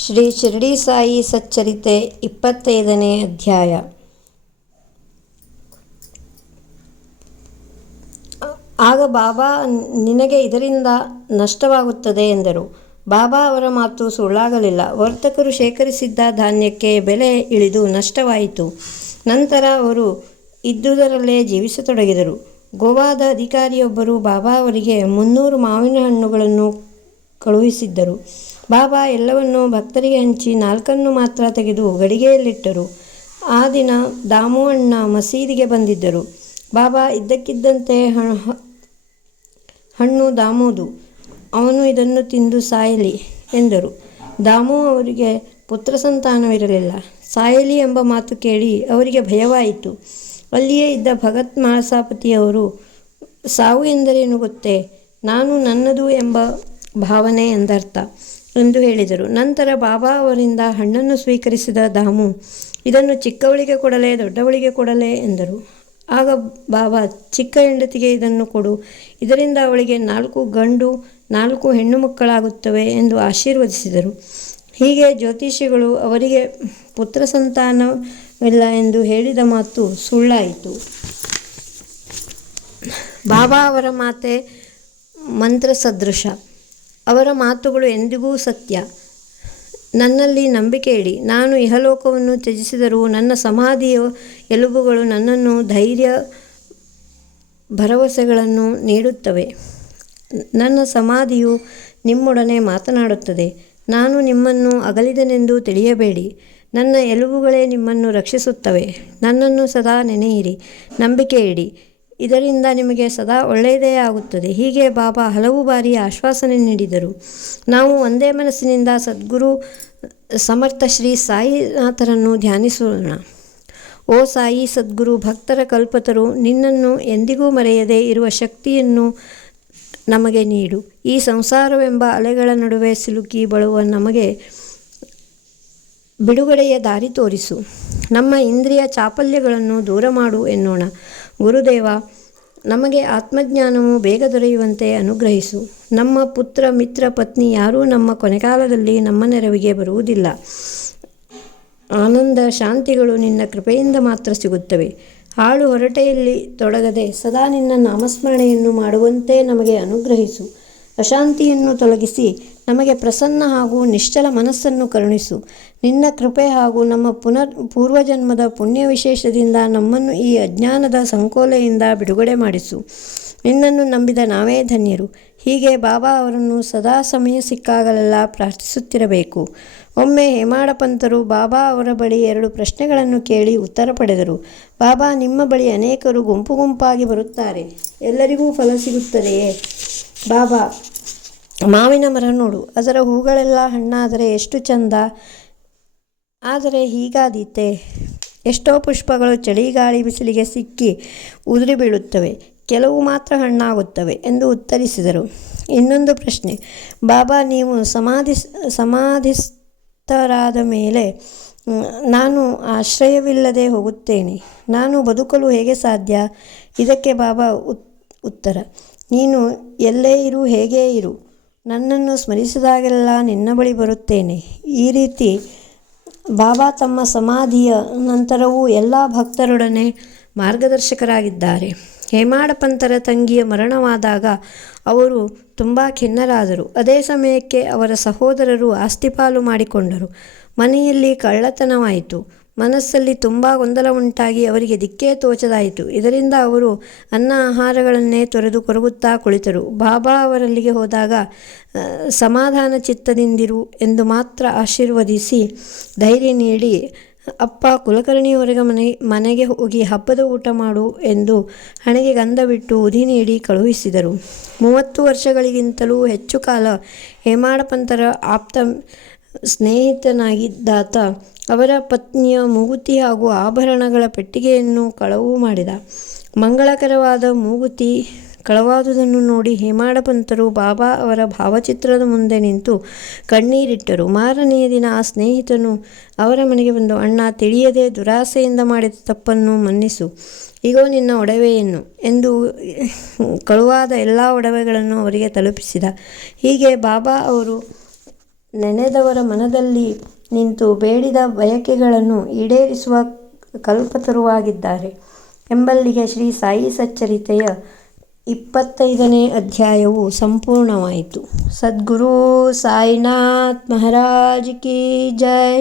ಶ್ರೀ ಶಿರಡಿ ಸಾಯಿ ಸಚ್ಚರಿತೆ 25ನೇ ಅಧ್ಯಾಯ. ಆಗ ಬಾಬಾ, ನಿನಗೆ ಇದರಿಂದ ನಷ್ಟವಾಗುತ್ತದೆ ಎಂದರು. ಬಾಬಾ ಅವರ ಮಾತು ಸುಳ್ಳಾಗಲಿಲ್ಲ. ವರ್ತಕರು ಶೇಖರಿಸಿದ್ದ ಧಾನ್ಯಕ್ಕೆ ಬೆಲೆ ಇಳಿದು ನಷ್ಟವಾಯಿತು. ನಂತರ ಅವರು ಇದ್ದುದರಲ್ಲೇ ಜೀವಿಸತೊಡಗಿದರು. ಗೋವಾದ ಅಧಿಕಾರಿಯೊಬ್ಬರು ಬಾಬಾ ಅವರಿಗೆ 300 ಮಾವಿನ ಹಣ್ಣುಗಳನ್ನು ಕಳುಹಿಸಿದ್ದರು. ಬಾಬಾ ಎಲ್ಲವನ್ನೂ ಭಕ್ತರಿಗೆ ಹಂಚಿ 4 ಮಾತ್ರ ತೆಗೆದು ಗಡಿಗೆಯಲ್ಲಿಟ್ಟರು. ಆ ದಿನ ದಾಮು ಅಣ್ಣ ಮಸೀದಿಗೆ ಬಂದಿದ್ದರು. ಬಾಬಾ ಇದ್ದಕ್ಕಿದ್ದಂತೆ, ಹಣ್ಣು ದಾಮುದು, ಅವನು ಇದನ್ನು ತಿಂದು ಸಾಯಲಿ ಎಂದರು. ದಾಮು ಅವರಿಗೆ ಪುತ್ರ ಸಂತಾನವಿರಲಿಲ್ಲ. ಸಾಯಲಿ ಎಂಬ ಮಾತು ಕೇಳಿ ಅವರಿಗೆ ಭಯವಾಯಿತು. ಅಲ್ಲಿಯೇ ಇದ್ದ ಭಗತ್ ಮಾಳಸಾಪತಿಯವರು, ಸಾವು ಎಂದರೇನು ಗೊತ್ತೇ? ನಾನು ನನ್ನದು ಎಂಬ ಭಾವನೆ ಎಂದರ್ಥ ಎಂದು ಹೇಳಿದರು. ನಂತರ ಬಾಬಾ ಅವರಿಂದ ಹಣ್ಣನ್ನು ಸ್ವೀಕರಿಸಿದ ದಾಮು, ಇದನ್ನು ಚಿಕ್ಕವಳಿಗೆ ಕೊಡಲೇ ದೊಡ್ಡವಳಿಗೆ ಕೊಡಲೇ ಎಂದರು. ಆಗ ಬಾಬಾ, ಚಿಕ್ಕ ಹೆಂಡತಿಗೆ ಇದನ್ನು ಕೊಡು, ಇದರಿಂದ ಅವಳಿಗೆ 4 ಗಂಡು 4 ಹೆಣ್ಣು ಮಕ್ಕಳಾಗುತ್ತವೆ ಎಂದು ಆಶೀರ್ವದಿಸಿದರು. ಹೀಗೆ ಜ್ಯೋತಿಷಿಗಳು ಅವರಿಗೆ ಪುತ್ರ ಸಂತಾನವಿಲ್ಲ ಎಂದು ಹೇಳಿದ ಮಾತು ಸುಳ್ಳಾಯಿತು. ಬಾಬಾ ಅವರ ಮಾತೆ ಮಂತ್ರ ಸದೃಶ. ಅವರ ಮಾತುಗಳು ಎಂದಿಗೂ ಸತ್ಯ. ನನ್ನಲ್ಲಿ ನಂಬಿಕೆ ಇಡಿ. ನಾನು ಇಹಲೋಕವನ್ನು ತ್ಯಜಿಸಿದರೂ ನನ್ನ ಸಮಾಧಿಯ ಎಲುಬುಗಳು ನನ್ನನ್ನು ಧೈರ್ಯ ಭರವಸೆಗಳನ್ನು ನೀಡುತ್ತವೆ. ನನ್ನ ಸಮಾಧಿಯು ನಿಮ್ಮೊಡನೆ ಮಾತನಾಡುತ್ತದೆ. ನಾನು ನಿಮ್ಮನ್ನು ಅಗಲಿದನೆಂದು ತಿಳಿಯಬೇಡಿ. ನನ್ನ ಎಲುಬುಗಳೇ ನಿಮ್ಮನ್ನು ರಕ್ಷಿಸುತ್ತವೆ. ನನ್ನನ್ನು ಸದಾ ನೆನೆಯಿರಿ, ನಂಬಿಕೆ ಇಡಿ. ಇದರಿಂದ ನಿಮಗೆ ಸದಾ ಒಳ್ಳೆಯದೇ ಆಗುತ್ತದೆ. ಹೀಗೆ ಬಾಬಾ ಹಲವು ಬಾರಿ ಆಶ್ವಾಸನೆ ನೀಡಿದರು. ನಾವು ಒಂದೇ ಮನಸ್ಸಿನಿಂದ ಸದ್ಗುರು ಸಮರ್ಥ ಶ್ರೀ ಸಾಯಿನಾಥರನ್ನು ಧ್ಯಾನಿಸೋಣ. ಓ ಸಾಯಿ ಸದ್ಗುರು, ಭಕ್ತರ ಕಲ್ಪತರು, ನಿನ್ನನ್ನು ಎಂದಿಗೂ ಮರೆಯದೇ ಇರುವ ಶಕ್ತಿಯನ್ನು ನಮಗೆ ನೀಡು. ಈ ಸಂಸಾರವೆಂಬ ಅಲೆಗಳ ನಡುವೆ ಸಿಲುಕಿ ಬಳುವ ನಮಗೆ ಬಿಡುಗಡೆಯ ದಾರಿ ತೋರಿಸು. ನಮ್ಮ ಇಂದ್ರಿಯ ಚಾಪಲ್ಯಗಳನ್ನು ದೂರ ಮಾಡು ಎನ್ನೋಣ. ಗುರುದೇವ, ನಮಗೆ ಆತ್ಮಜ್ಞಾನವು ಬೇಗ ದೊರೆಯುವಂತೆ ಅನುಗ್ರಹಿಸು. ನಮ್ಮ ಪುತ್ರ, ಮಿತ್ರ, ಪತ್ನಿ ಯಾರೂ ನಮ್ಮ ಕೊನೆಗಾಲದಲ್ಲಿ ನಮ್ಮ ನೆರವಿಗೆ ಬರುವುದಿಲ್ಲ. ಆನಂದ ಶಾಂತಿಗಳು ನಿನ್ನ ಕೃಪೆಯಿಂದ ಮಾತ್ರ ಸಿಗುತ್ತವೆ. ಹಾಳು ಹೊರಟೆಯಲ್ಲಿ ತೊಡಗದೆ ಸದಾ ನಿನ್ನ ನಾಮಸ್ಮರಣೆಯನ್ನು ಮಾಡುವಂತೆ ನಮಗೆ ಅನುಗ್ರಹಿಸು. ಅಶಾಂತಿಯನ್ನು ತೊಲಗಿಸಿ ನಮಗೆ ಪ್ರಸನ್ನ ಹಾಗೂ ನಿಶ್ಚಲ ಮನಸ್ಸನ್ನು ಕರುಣಿಸು. ನಿನ್ನ ಕೃಪೆ ಹಾಗೂ ನಮ್ಮ ಪೂರ್ವಜನ್ಮದ ಪುಣ್ಯ ವಿಶೇಷದಿಂದ ನಮ್ಮನ್ನು ಈ ಅಜ್ಞಾನದ ಸಂಕೋಲೆಯಿಂದ ಬಿಡುಗಡೆ ಮಾಡಿಸು. ನಿನ್ನನ್ನು ನಂಬಿದ ನಾವೇ ಧನ್ಯರು. ಹೀಗೆ ಬಾಬಾ ಅವರನ್ನು ಸದಾ ಸಮಯ ಸಿಕ್ಕಾಗಲೆಲ್ಲ ಪ್ರಾರ್ಥಿಸುತ್ತಿರಬೇಕು. ಒಮ್ಮೆ ಹೇಮಾಡ ಪಂತರು ಬಾಬಾ ಅವರ ಬಳಿ 2 ಪ್ರಶ್ನೆಗಳನ್ನು ಕೇಳಿ ಉತ್ತರ ಪಡೆದರು. ಬಾಬಾ, ನಿಮ್ಮ ಬಳಿ ಅನೇಕರು ಗುಂಪು ಗುಂಪಾಗಿ ಬರುತ್ತಾರೆ. ಎಲ್ಲರಿಗೂ ಫಲ ಸಿಗುತ್ತದೆಯೇ? ಬಾಬಾ, ಮಾವಿನ ಮರ ನೋಡು, ಅದರ ಹೂಗಳೆಲ್ಲ ಹಣ್ಣಾದರೆ ಎಷ್ಟು ಚಂದ. ಆದರೆ ಹೀಗಾದೀತೆ? ಎಷ್ಟೋ ಪುಷ್ಪಗಳು ಚಳಿ ಗಾಳಿ ಬಿಸಿಲಿಗೆ ಸಿಕ್ಕಿ ಉದುರಿ ಬೀಳುತ್ತವೆ, ಕೆಲವು ಮಾತ್ರ ಹಣ್ಣಾಗುತ್ತವೆ ಎಂದು ಉತ್ತರಿಸಿದರು. ಇನ್ನೊಂದು ಪ್ರಶ್ನೆ, ಬಾಬಾ, ನೀವು ಸಮಾಧಿಸ್ಥರಾದ ಮೇಲೆ ನಾನು ಆಶ್ರಯವಿಲ್ಲದೆ ಹೋಗುತ್ತೇನೆ. ನಾನು ಬದುಕಲು ಹೇಗೆ ಸಾಧ್ಯ? ಇದಕ್ಕೆ ಬಾಬಾ ಉತ್ತರ, ನೀನು ಎಲ್ಲೇ ಇರು, ಹೇಗೇ ಇರು, ನನ್ನನ್ನು ಸ್ಮರಿಸಿದಾಗೆಲ್ಲ ನಿನ್ನ ಬಳಿ ಬರುತ್ತೇನೆ. ಈ ರೀತಿ ಬಾಬಾ ತಮ್ಮ ಸಮಾಧಿಯ ನಂತರವೂ ಎಲ್ಲ ಭಕ್ತರೊಡನೆ ಮಾರ್ಗದರ್ಶಕರಾಗಿದ್ದಾರೆ. ಹೇಮಾಡ ಪಂತರ ತಂಗಿಯ ಮರಣವಾದಾಗ ಅವರು ತುಂಬ ಖಿನ್ನರಾದರು. ಅದೇ ಸಮಯಕ್ಕೆ ಅವರ ಸಹೋದರರು ಆಸ್ತಿಪಾಲು ಮಾಡಿಕೊಂಡರು. ಮನೆಯಲ್ಲಿ ಕಳ್ಳತನವಾಯಿತು. ಮನಸ್ಸಲ್ಲಿ ತುಂಬ ಗೊಂದಲ ಉಂಟಾಗಿ ಅವರಿಗೆ ದಿಕ್ಕೇ ತೋಚದಾಯಿತು. ಇದರಿಂದ ಅವರು ಅನ್ನ ಆಹಾರಗಳನ್ನೇ ತೊರೆದು ಕೊರಗುತ್ತಾ ಕುಳಿತರು. ಬಾಬಾ ಅವರಲ್ಲಿಗೆ ಹೋದಾಗ ಸಮಾಧಾನ ಚಿತ್ತದಿಂದಿರು ಎಂದು ಮಾತ್ರ ಆಶೀರ್ವದಿಸಿ ಧೈರ್ಯ ನೀಡಿ, ಅಪ್ಪ ಕುಲಕರ್ಣಿಯವರೆಗೆ ಮನೆಗೆ ಹೋಗಿ ಹಬ್ಬದ ಊಟ ಮಾಡು ಎಂದು ಹಣೆಗೆ ಗಂಧ ಬಿಟ್ಟು ಉದಿ ನೀಡಿ ಕಳುಹಿಸಿದರು. 30 ವರ್ಷಗಳಿಗಿಂತಲೂ ಹೆಚ್ಚು ಕಾಲ ಹೇಮಾಡ ಪಂತರ ಆಪ್ತ ಸ್ನೇಹಿತನಾಗಿದ್ದಾತ ಅವರ ಪತ್ನಿಯ ಮೂಗುತಿ ಹಾಗೂ ಆಭರಣಗಳ ಪೆಟ್ಟಿಗೆಯನ್ನು ಕಳವು ಮಾಡಿದ. ಮಂಗಳಕರವಾದ ಮೂಗುತಿ ಕಳವಾದುದನ್ನು ನೋಡಿ ಹೇಮಾಡ ಪಂತರು ಬಾಬಾ ಅವರ ಭಾವಚಿತ್ರದ ಮುಂದೆ ನಿಂತು ಕಣ್ಣೀರಿಟ್ಟರು. ಮಾರನೆಯ ದಿನ ಆ ಸ್ನೇಹಿತನು ಅವರ ಮನೆಗೆ ಬಂದು, ಅಣ್ಣ, ತಿಳಿಯದೆ ದುರಾಸೆಯಿಂದ ಮಾಡಿದ ತಪ್ಪನ್ನು ಮನ್ನಿಸು. ಇಗೋ ನಿನ್ನ ಒಡವೆಯನ್ನು ಎಂದು ಕಳುವಾದ ಎಲ್ಲ ಒಡವೆಗಳನ್ನು ಅವರಿಗೆ ತಲುಪಿಸಿದ. ಹೀಗೆ ಬಾಬಾ ಅವರು ನೆನೆದವರ ಮನದಲ್ಲಿ ನಿಂತು ಬೇಡಿದ ಬಯಕೆಗಳನ್ನು ಈಡೇರಿಸುವ ಕಲ್ಪತರುವಾಗಿದ್ದಾರೆ ಎಂಬಲ್ಲಿಗೆ ಶ್ರೀ ಸಾಯಿ ಸಚ್ಚರಿತೆಯ 25ನೇ ಅಧ್ಯಾಯವು ಸಂಪೂರ್ಣವಾಯಿತು. ಸದ್ಗುರು ಸಾಯಿನಾಥ್ ಮಹಾರಾಜ್ ಕಿ ಜೈ.